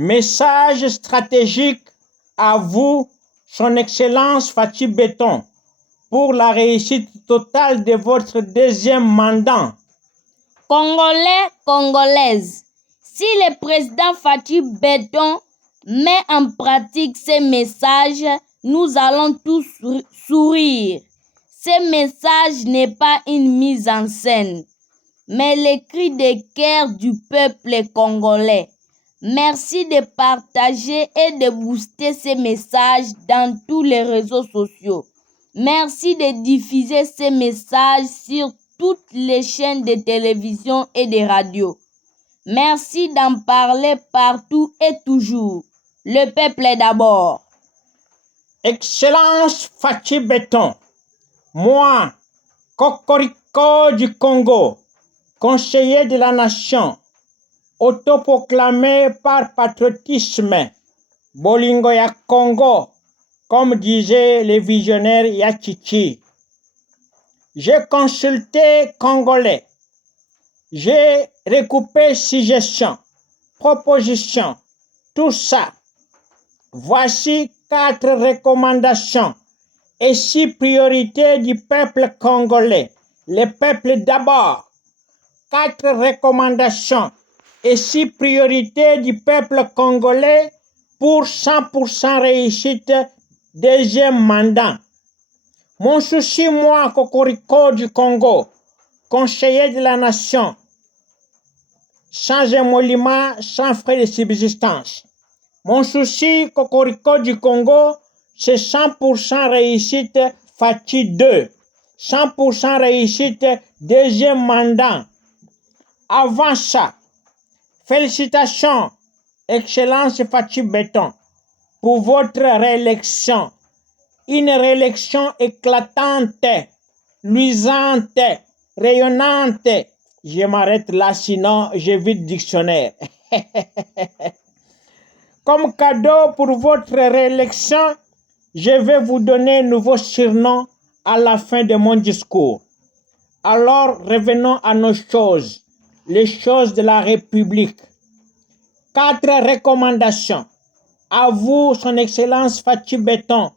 Message stratégique à vous, Son Excellence Fatou Béton, pour la réussite totale de votre deuxième mandat. Congolais, Congolaises, si le président Fatou Béton met en pratique ces messages, nous allons tous sourire. Ce message n'est pas une mise en scène, mais le cri de cœur du peuple congolais. Merci de partager et de booster ces messages dans tous les réseaux sociaux. Merci de diffuser ces messages sur toutes les chaînes de télévision et de radio. Merci d'en parler partout et toujours. Le peuple d'abord. Excellence Fatou Béton, moi, Cocorico du Congo, conseiller de la nation, autoproclamé par patriotisme, Bolingo ya Congo, comme disait le visionnaire Yachichi. J'ai consulté Congolais, j'ai recoupé suggestions, propositions, tout ça. Voici 4 recommandations et 6 priorités du peuple congolais. Le peuple d'abord. 4 recommandations et 6 priorités du peuple congolais pour 100% réussite deuxième mandat. Mon souci, moi, Cocorico du Congo, conseiller de la nation, sans émolument, sans frais de subsistance. Mon souci, Cocorico du Congo, c'est 100% réussite Fatou 2. 100% réussite deuxième mandat. Avant ça, félicitations, Excellence Fatou Béton, pour votre réélection. Une réélection éclatante, luisante, rayonnante. Je m'arrête là, sinon je vide le dictionnaire. Comme cadeau pour votre réélection, je vais vous donner un nouveau surnom à la fin de mon discours. Alors, revenons à nos choses, les choses de la République. 4 recommandations à vous, Son Excellence Fatou Béton,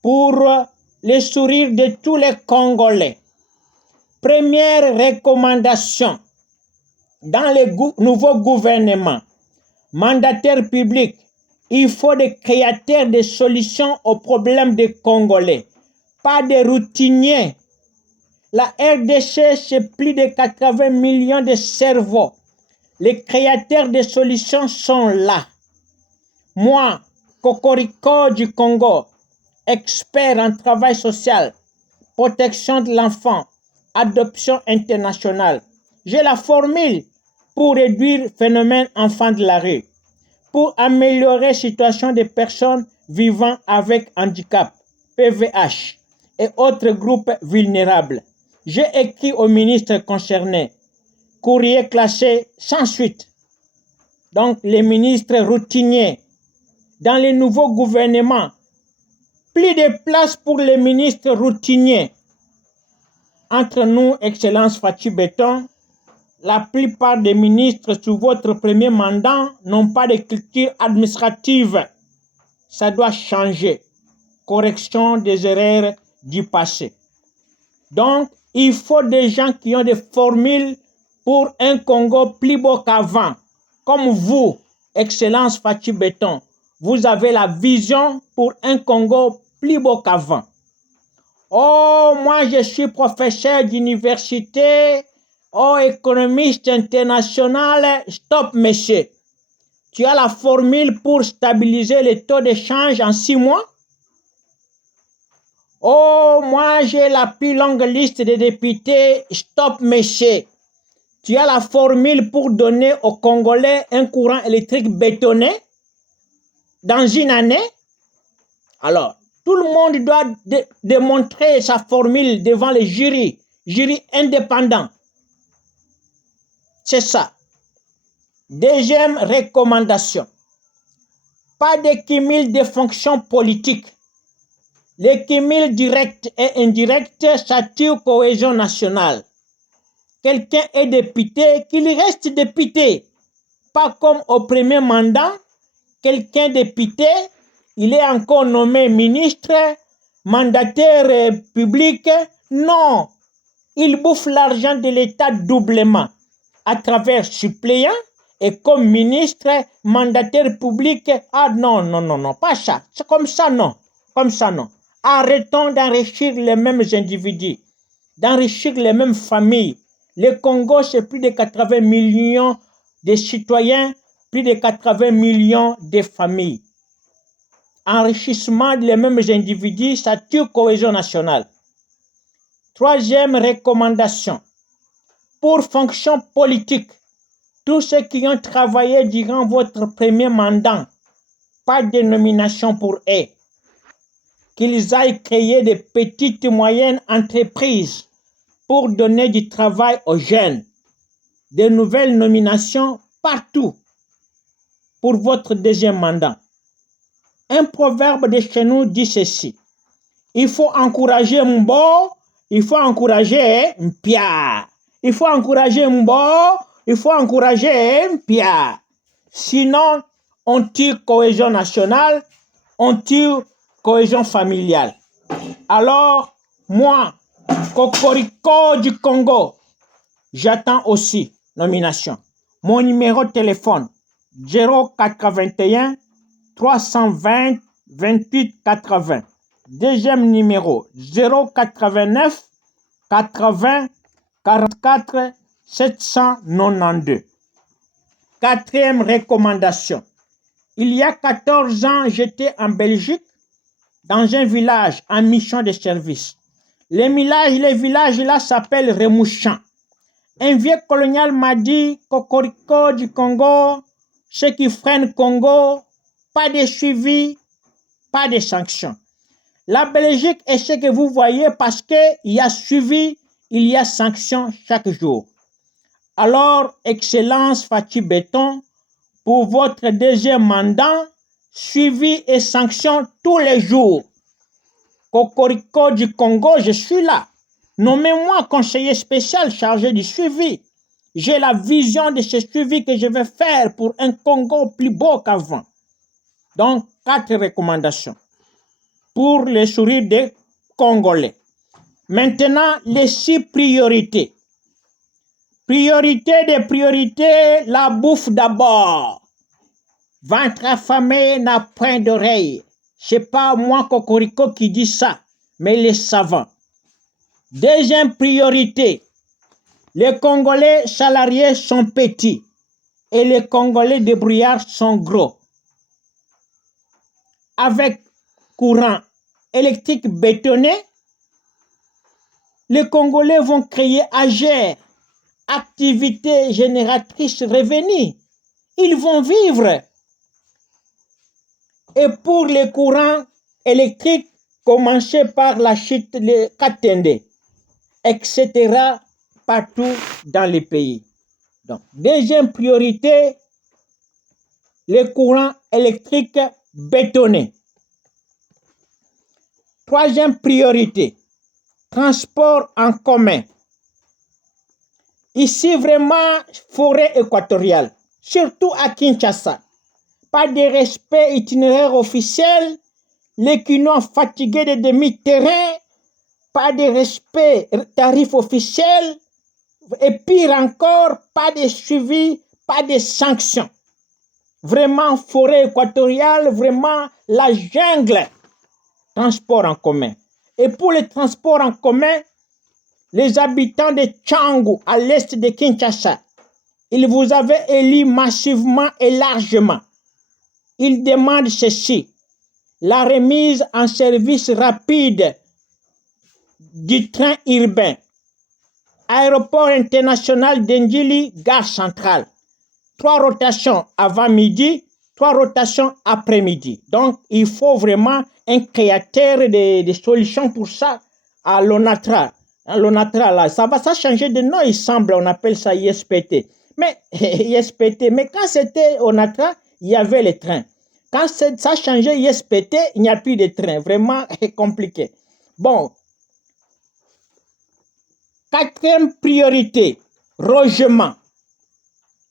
pour le sourire de tous les Congolais. Première recommandation, dans le nouveau gouvernement, mandataires publics, il faut des créateurs de solutions aux problèmes des Congolais, pas des routiniers. La RDC, c'est plus de 80 millions de cerveaux. Les créateurs de solutions sont là. Moi, Cocorico du Congo, expert en travail social, protection de l'enfant, adoption internationale, j'ai la formule pour réduire le phénomène enfant de la rue, pour améliorer la situation des personnes vivant avec handicap, PVH et autres groupes vulnérables. J'ai écrit au ministre concerné, courrier classé sans suite. Donc les ministres routiniers, dans les nouveaux gouvernements, plus de place pour les ministres routiniers. Entre nous, Excellence Fatou Béton, la plupart des ministres sous votre premier mandat n'ont pas de culture administrative. Ça doit changer. Correction des erreurs du passé. Donc, il faut des gens qui ont des formules pour un Congo plus beau qu'avant. Comme vous, Excellence Fatou Béton, vous avez la vision pour un Congo plus beau qu'avant. Oh, moi je suis professeur d'université, oh, économiste international, stop monsieur. Tu as la formule pour stabiliser les taux de change en 6 mois? Oh, moi j'ai la plus longue liste de députés, stop monsieur. Tu as la formule pour donner aux Congolais un courant électrique bétonné dans une année? Alors, tout le monde doit démontrer sa formule devant les jurys indépendants. C'est ça. Deuxième recommandation. Pas de cumul de fonctions politiques. Les cumuls directs et indirects saturent cohésion nationale. Quelqu'un est député, qu'il reste député. Pas comme au premier mandat, quelqu'un député, il est encore nommé ministre, mandataire public. Non, il bouffe l'argent de l'État doublement à travers suppléants et comme ministre, mandataire public. Ah non, non, non, non, pas ça. C'est comme ça, non. Comme ça, non. Arrêtons d'enrichir les mêmes individus, d'enrichir les mêmes familles. Le Congo, c'est plus de 80 millions de citoyens, plus de 80 millions de familles. Enrichissement des mêmes individus, ça tue cohésion nationale. Troisième recommandation. Pour fonction politique, tous ceux qui ont travaillé durant votre premier mandat, pas de nomination pour eux. Qu'ils aillent créer de petites et moyennes entreprises pour donner du travail aux jeunes. De nouvelles nominations partout pour votre deuxième mandat. Un proverbe de chez nous dit ceci. Il faut encourager Mbo, il faut encourager Mpia. Il faut encourager Mbo, il faut encourager Mpia. Sinon, on tue cohésion nationale, on tue cohésion familiale. Alors, moi, Cocorico du Congo, j'attends aussi nomination. Mon numéro de téléphone, 081 320 28 80. Deuxième numéro, 089 80 44 792. Quatrième recommandation. Il y a 14 ans, j'étais en Belgique, dans un village en mission de service. Les villages là s'appellent Remouchan. Un vieux colonial m'a dit, Cocorico du Congo, ceux qui freinent Congo, pas de suivi, pas de sanctions. La Belgique est ce que vous voyez parce qu'il y a suivi, il y a sanctions chaque jour. Alors, Excellence Fatou Béton, pour votre deuxième mandat, suivi et sanctions tous les jours. Cocorico du Congo, je suis là. Nommez-moi conseiller spécial chargé du suivi. J'ai la vision de ce suivi que je vais faire pour un Congo plus beau qu'avant. Donc, 4 recommandations pour les sourires des Congolais. Maintenant, les 6 priorités. Priorité des priorités, la bouffe d'abord. Ventre affamé n'a point d'oreille. C'est pas moi, Cocorico, qui dit ça, mais les savants. Deuxième priorité, les Congolais salariés sont petits et les Congolais débrouillards sont gros. Avec courant électrique bétonné, les Congolais vont créer AGER, activité génératrice revenus. Ils vont vivre. Et pour les courants électriques, commencez par la chute de Katende, etc. partout dans les pays. Donc, deuxième priorité, les courants électriques bétonnés. Troisième priorité, transport en commun. Ici, vraiment, forêt équatoriale, surtout à Kinshasa. Pas de respect itinéraire officiel, les Quinois fatigués de demi-terrain, pas de respect tarif officiel, et pire encore, pas de suivi, pas de sanctions. Vraiment, forêt équatoriale, vraiment la jungle. Transport en commun. Et pour les transports en commun, les habitants de Tchangu, à l'est de Kinshasa, ils vous avaient élu massivement et largement. Ils demandent ceci, la remise en service rapide du train urbain, aéroport international d'Ndjili, gare centrale. 3 rotations avant midi, 3 rotations après-midi. Donc, il faut vraiment un créateur de solutions pour ça à l'ONATRA. L'ONATRA, là, ça va changer de nom, il semble, on appelle ça ISPT. Mais, ISPT, mais quand c'était ONATRA, il y avait les trains. Quand ça a changé ISPT, il n'y a plus de train. Vraiment compliqué. Bon. Quatrième priorité, logement.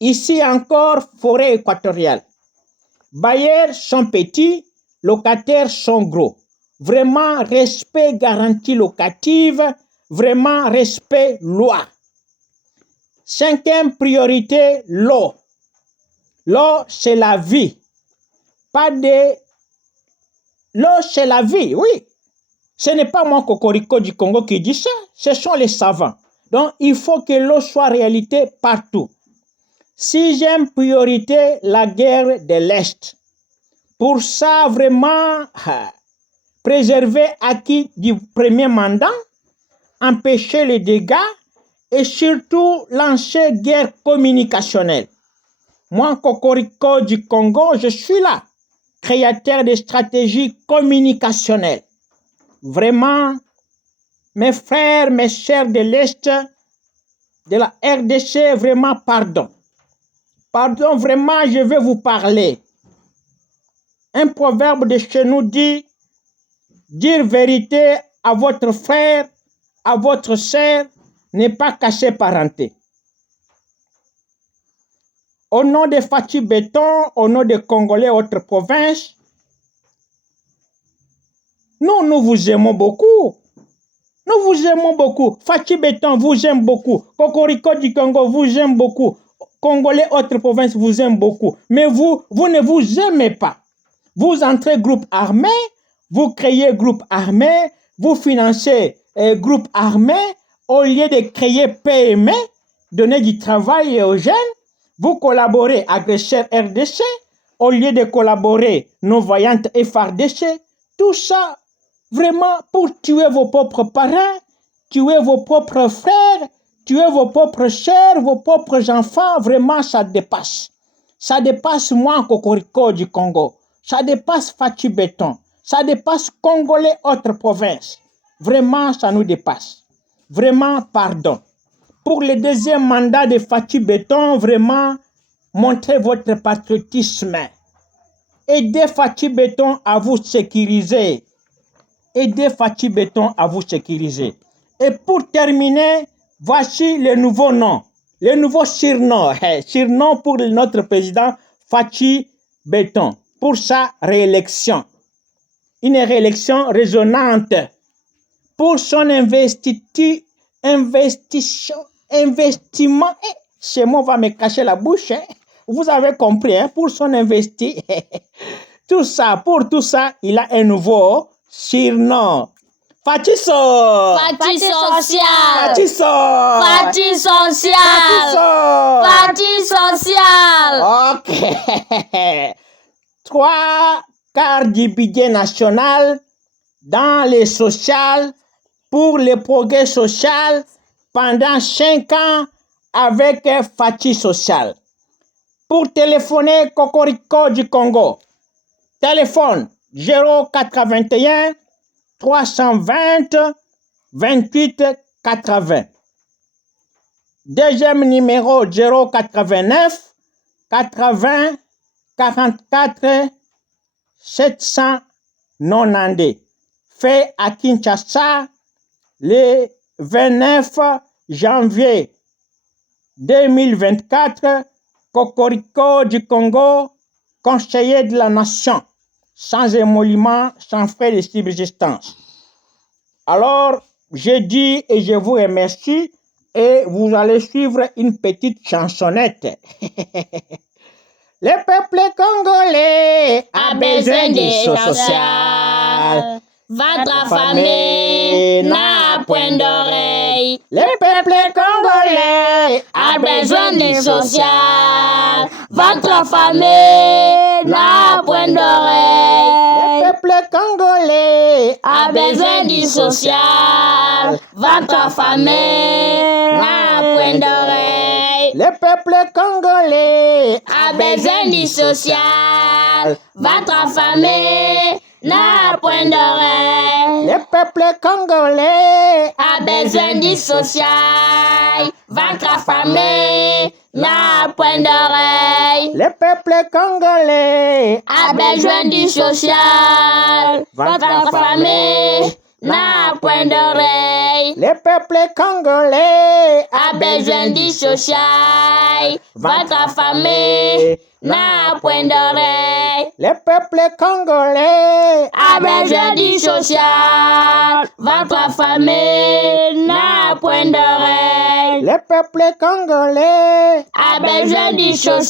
Ici encore, forêt équatoriale. Bailleurs sont petits, locataires sont gros. Vraiment, respect garantie locative, vraiment, respect loi. 5e priorité, l'eau. L'eau, c'est la vie. L'eau, c'est la vie, oui. Ce n'est pas moi, Cocorico du Congo, qui dit ça. Ce sont les savants. Donc, il faut que l'eau soit réalité partout. 6e priorité, la guerre de l'Est. Pour ça, vraiment, préserver acquis du premier mandat, empêcher les dégâts et surtout lancer guerre communicationnelle. Moi, Cocorico du Congo, je suis là, créateur de stratégies communicationnelles. Vraiment, mes frères, mes sœurs de l'Est, de la RDC, vraiment, pardon. Pardon, vraiment, je vais vous parler. Un proverbe de chez nous dit, dire vérité à votre frère, à votre sœur, n'est pas cacher parenté. Au nom de Fachi Béton, au nom des Congolais, autres provinces, nous vous aimons beaucoup. Nous vous aimons beaucoup. Fachi Béton vous aime beaucoup. Cocorico du Congo vous aime beaucoup. Congolais, autres provinces vous aiment beaucoup. Mais vous ne vous aimez pas. Vous entrez groupe armé, vous créez groupe armé, vous financez groupe armé, au lieu de créer PME, donner du travail aux jeunes, vous collaborez agresseurs RDC, au lieu de collaborer nos voyantes FRDC, tout ça, vraiment pour tuer vos propres parents, tuer vos propres frères, tuer vos propres sœurs, vos propres enfants, vraiment ça dépasse. Ça dépasse moi, Cocorico du Congo. Ça dépasse Fachi Béton. Ça dépasse Congolais, autres provinces. Vraiment, ça nous dépasse. Vraiment, pardon. Pour le deuxième mandat de Fachi Béton, vraiment, montrez votre patriotisme. Aidez Fachi Béton à vous sécuriser. Aidez Fachi Béton à vous sécuriser. Et pour terminer, voici le nouveau nom. Le nouveau surnom. Surnom pour notre président Fachi Béton. Pour sa réélection. Une réélection résonnante. Pour son investissement. Ce mot va me cacher la bouche. Vous avez compris, pour son investi. Tout ça, pour tout ça, il a un nouveau surnom. Fachiso! Fachi social! Fachiso! Fachi social! Fachi social! Ok. 3/4 du budget national dans le social pour le progrès social pendant 5 ans avec Fachi social. Pour téléphoner Cocorico du Congo, téléphone 081 320 28 80. Deuxième numéro 089 80 44 792. Fait à Kinshasa le 29 janvier 2024. Cocorico du Congo, conseiller de la nation, sans émolument, sans frais de subsistance. Alors, je dis et je vous remercie et vous allez suivre une petite chansonnette. Le peuple congolais a besoin de social. Votre famille n'a point d'oreille. Le peuple congolais A besoin de social. Votre famille n'a point d'oreille. Le peuple congolais A besoin du social. Votre famille n'a point d'oreille. Le peuple congolais A besoin du social. Votre famille n'a point d'oreille. Le peuple congolais A besoin du social. Votre famille n'a point d'oreille. Le peuple congolais A besoin du social. Votre famille n'a point d'oreille. Le peuple congolais A besoin du social. Votre famille n'a point d'oreille. Le peuple congolais a besoin du social. Votre affamé n'a point d'oreille. Le peuple congolais a besoin du social.